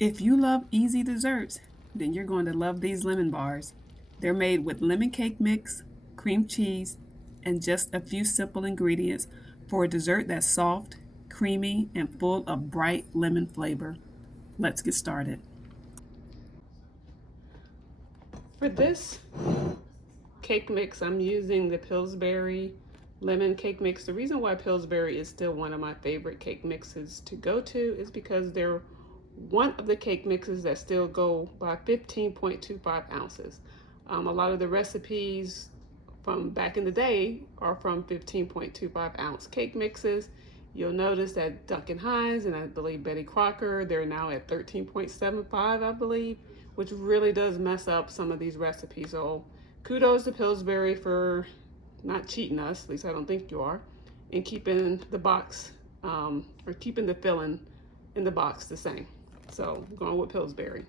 If you love easy desserts, then you're going to love these lemon bars. They're made with lemon cake mix, cream cheese, and just a few simple ingredients for a dessert that's soft, creamy, and full of bright lemon flavor. Let's get started. For this cake mix, I'm using the Pillsbury lemon cake mix. The reason why Pillsbury is still one of my favorite cake mixes to go to is because they're one of the cake mixes that still go by 15.25 ounces. A lot of the recipes from back in the day are from 15.25 ounce cake mixes. You'll notice that Duncan Hines and I believe Betty Crocker, they're now at 13.75, I believe, which really does mess up some of these recipes. So kudos to Pillsbury for not cheating us, at least I don't think you are, and keeping the box or keeping the filling in the box the same. So I'm going with Pillsbury.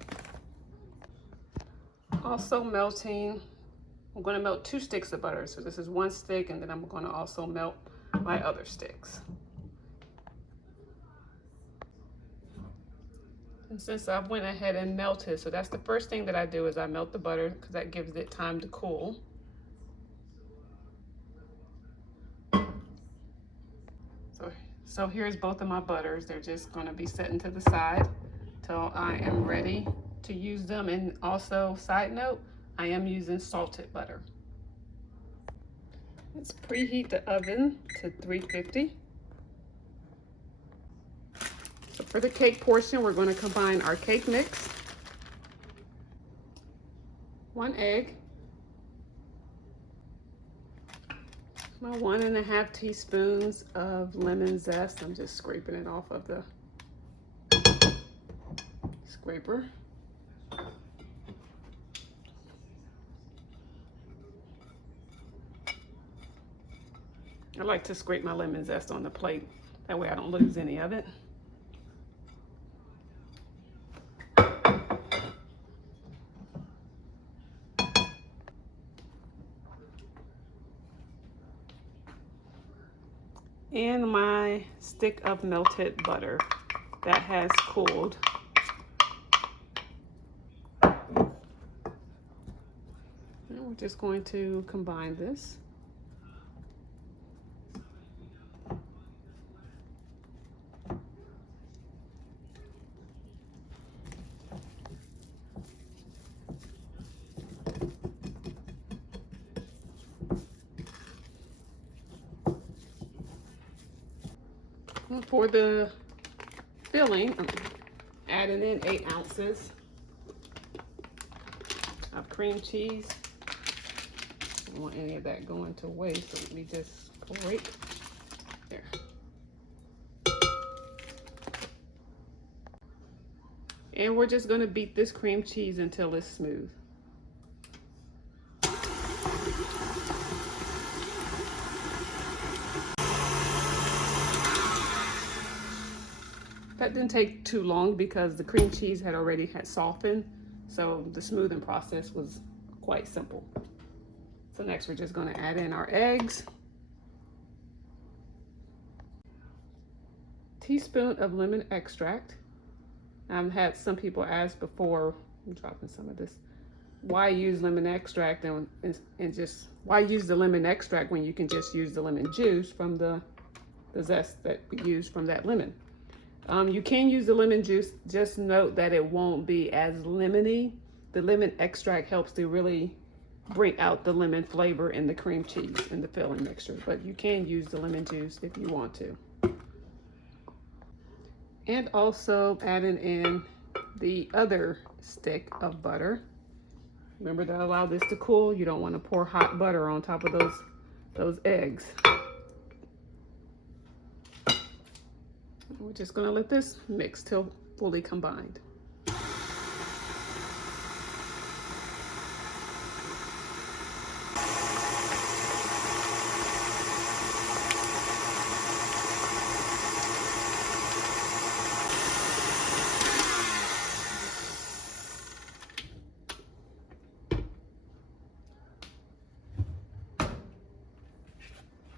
Also melting, I'm going to melt 2 sticks of butter. So this is 1 stick, and then I'm going to also melt my other sticks. And since I went ahead and melted, so that's the first thing that I do is I melt the butter because that gives it time to cool. So here's both of my butters. They're just going to be setting to the side till I am ready to use them. And also, side note, I am using salted butter. Let's preheat the oven to 350. So for the cake portion, we're going to combine our cake mix, 1 egg, my 1.5 teaspoons of lemon zest. I'm just scraping it off of the scraper. I like to scrape my lemon zest on the plate. That way I don't lose any of it. And my stick of melted butter that has cooled. And we're just going to combine this. For the filling, I'm adding in 8 ounces of cream cheese. I don't want any of that going to waste, so let me just grate there. And we're just going to beat this cream cheese until it's smooth. That didn't take too long because the cream cheese had already softened, so the smoothing process was quite simple. So next we're just going to add in our eggs, teaspoon of lemon extract. I've had some people ask before, I'm dropping some of this, why use lemon extract and just why use the lemon extract when you can just use the lemon juice from the zest that we used from that lemon. You can use the lemon juice, just note that it won't be as lemony. The lemon extract helps to really bring out the lemon flavor in the cream cheese and the filling mixture, but you can use the lemon juice if you want to. And also adding in the other stick of butter. Remember to allow this to cool. You don't want to pour hot butter on top of those eggs. We're just going to let this mix till fully combined.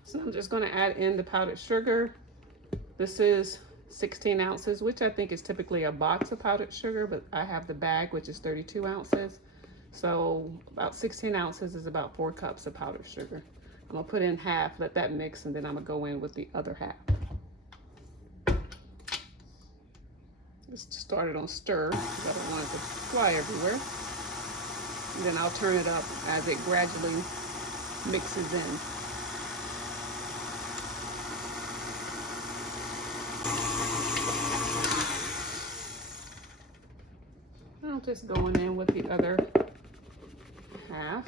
So I'm just going to add in the powdered sugar. This is 16 ounces, which I think is typically a box of powdered sugar, but I have the bag, which is 32 ounces. So about 16 ounces is about 4 cups of powdered sugar. I'm gonna put in half, let that mix, and then I'm gonna go in with the other half. Just start it on stir, because I don't want it to fly everywhere. And then I'll turn it up as it gradually mixes in. I'm just going in with the other half.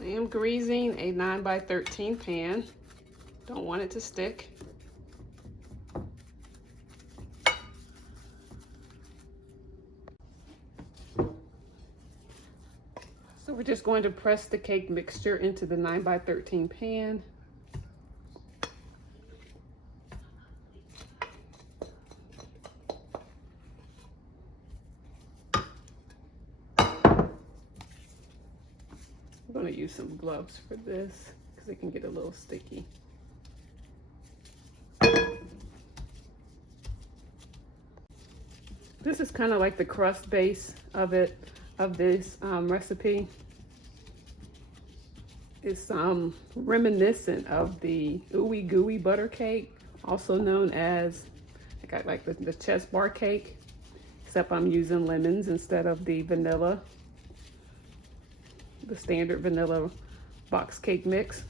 I am greasing a 9 by 13 pan. Don't want it to stick. So we're just going to press the cake mixture into the 9 by 13 pan. I'm going to use some gloves for this because it can get a little sticky. This is kind of like the crust base of this recipe. It's reminiscent of the Ooey Gooey Butter Cake, also known as like the chest bar cake, except I'm using lemons instead of the vanilla, the standard vanilla box cake mix.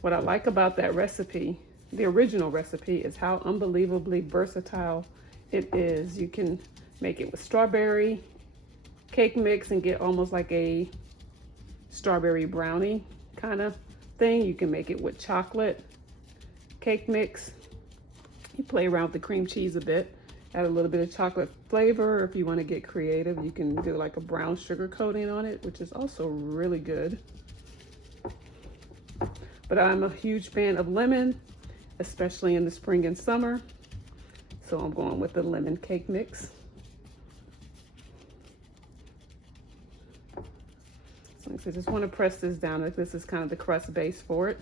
What I like about that recipe, the original recipe, is how unbelievably versatile it is. You can make it with strawberry cake mix and get almost like a strawberry brownie kind of thing. You can make it with chocolate cake mix. You play around with the cream cheese a bit, add a little bit of chocolate flavor. If you want to get creative, you can do like a brown sugar coating on it, which is also really good. But I'm a huge fan of lemon, especially in the spring and summer. So I'm going with the lemon cake mix. So I just want to press this down. This is kind of the crust base for it.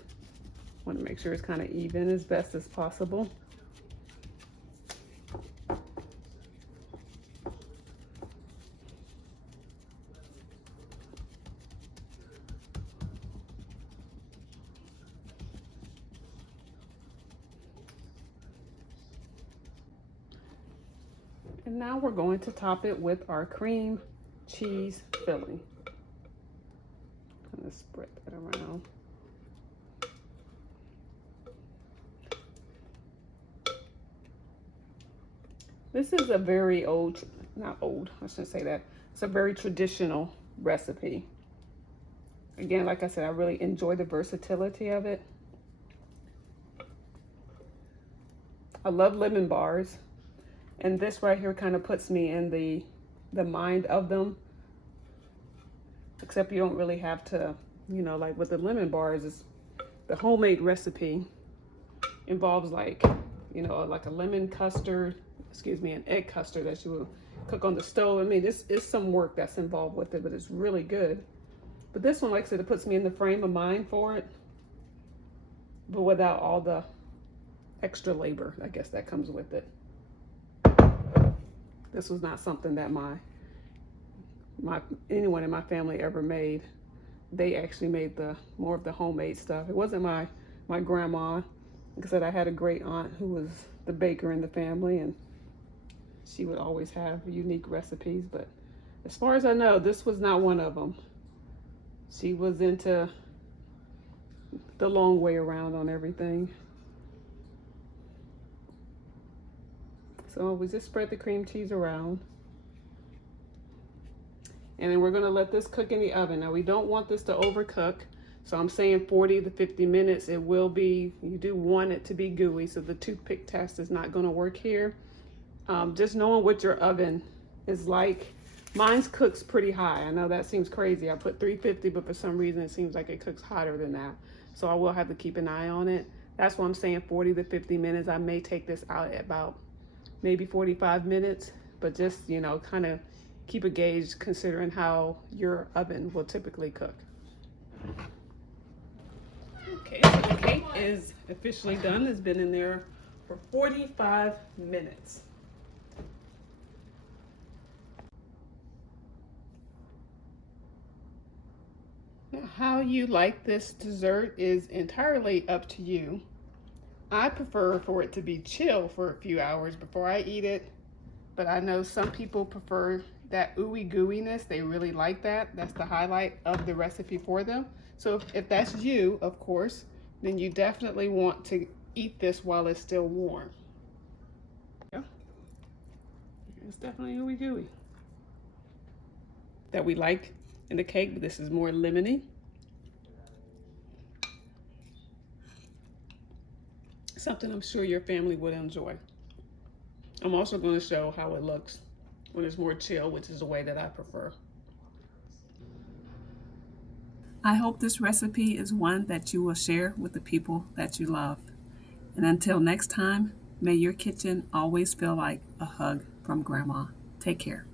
Want to make sure it's kind of even as best as possible. And now we're going to top it with our cream cheese filling. I'm going to spread that around. This is a very old, not old, I shouldn't say that. It's a very traditional recipe. Again, like I said, I really enjoy the versatility of it. I love lemon bars. And this right here kind of puts me in the mind of them. Except you don't really have to, you know, like with the lemon bars, it's the homemade recipe involves like, you know, like a lemon custard, an egg custard that you will cook on the stove. I mean, this is some work that's involved with it, but it's really good. But this one, like I said, it puts me in the frame of mind for it, but without all the extra labor, I guess, that comes with it. This was not something that anyone in my family ever made. They actually made more of the homemade stuff. It wasn't my grandma. Like I said, I had a great aunt who was the baker in the family, and she would always have unique recipes. But as far as I know, this was not one of them. She was into the long way around on everything. So we just spread the cream cheese around. And then we're gonna let this cook in the oven. Now we don't want this to overcook. So I'm saying 40 to 50 minutes. It will be, you do want it to be gooey, so the toothpick test is not gonna work here. Just knowing what your oven is like. Mine's cooks pretty high. I know that seems crazy. I put 350, but for some reason it seems like it cooks hotter than that. So I will have to keep an eye on it. That's why I'm saying 40 to 50 minutes. I may take this out at about maybe 45 minutes, but just, you know, kind of keep a gauge considering how your oven will typically cook. Okay, so the cake is officially done. It's been in there for 45 minutes. Now, how you like this dessert is entirely up to you. I prefer for it to be chill for a few hours before I eat it, but I know some people prefer that ooey gooiness. They really like that. That's the highlight of the recipe for them. So if that's you, of course, then you definitely want to eat this while it's still warm. Yeah, it's definitely ooey gooey. That we like in the cake, but this is more lemony. Something I'm sure your family would enjoy. I'm also going to show how it looks when it's more chill, which is the way that I prefer. I hope this recipe is one that you will share with the people that you love. And until next time, may your kitchen always feel like a hug from Grandma. Take care.